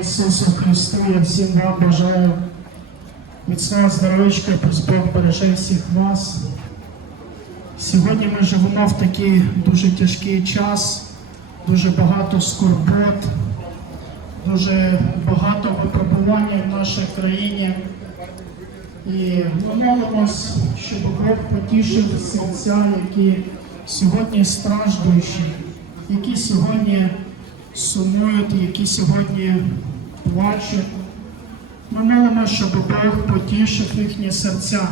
Ісусу Христу, я всім вам бажаю міцного здоров'ячка, пусть Бог береже всіх вас. Сьогодні ми живемо в такий дуже тяжкий час, дуже багато скорбот, дуже багато випробування в нашій країні. І ми молимось, щоб Бог потішив серця, які сьогодні страждуючі, які сьогодні сумують, які сьогодні плачуть. Ми молимося, щоб Бог потішив їхні серця.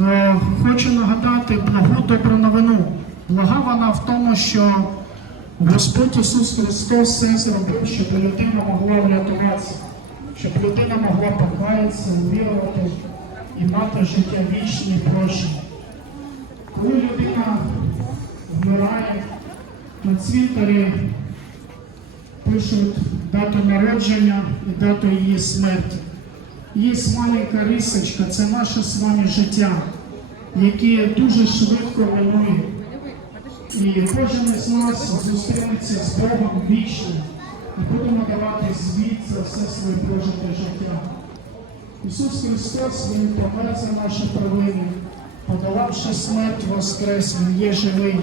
Е, Хочу нагадати благу добру новину. Блага вона в тому, що Господь Ісус Христос все зробив, щоб людина могла врятуватися, щоб людина могла покаятися, вірувати і мати життя вічне і прощення. Коли людина вмирає, на цвинтарі пишуть дату народження і дату її смерті. Є маленька рисочка, це наше з вами життя, яке дуже швидко минує. І кожен із нас зустрінеться з Богом вічно і будемо давати звіт за все своє прожите життя. Ісус Христос, Він помер за наші провини, подолавши смерть воскрес, Він є живий.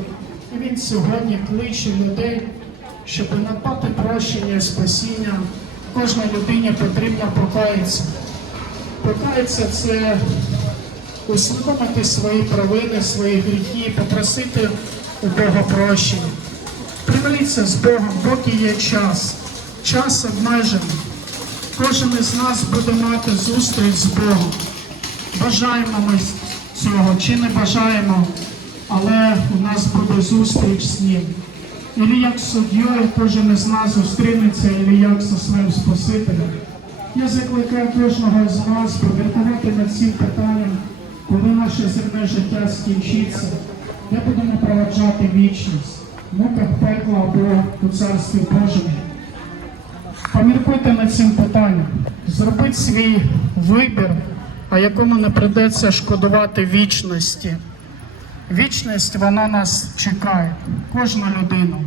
І Він сьогодні кличе людей, щоб надбати прощення і спасіння. Кожній людині потрібно покаятися. Покаятися це усвідомити свої провини, свої гріхи, попросити у Бога прощення. Примиріться з Богом, поки є час. Час обмежений. Кожен із нас буде мати зустріч з Богом. Бажаємо ми цього чи не бажаємо, але у нас буде зустріч з Ним. Ілі як з суддєю кожен із нас зустрінеться, ілі як зі своїм Спасителем. Я закликаю кожного з вас поміркувати над цим питанням, коли наше земне життя скінчиться, де будемо проведжати вічність, муках пекла або у царстві Божому. Поміркуйте над цим питанням, зробіть свій вибір, а якому не придеться шкодувати вічності. Вічність вона нас чекає, кожну людину.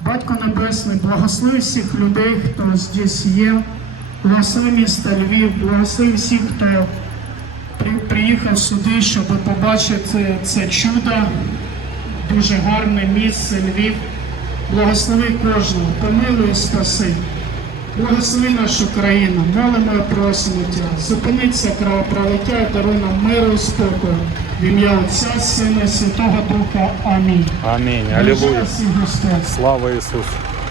Батько Небесний, благослови всіх людей, хто здесь є, благослови місто Львів, благослови всіх, хто приїхав сюди, щоб побачити це чудо, дуже гарне місце Львів. Благослови кожного, помилуй спаси. Благослови нашу країну, молимо і просимо Тебе. Зупиниться кровопролиття і даруй нам миру і спокою. В ім'я Отця, Сина, Святого Духа. Амінь. Амінь. Алілуя. Слава Ісусу.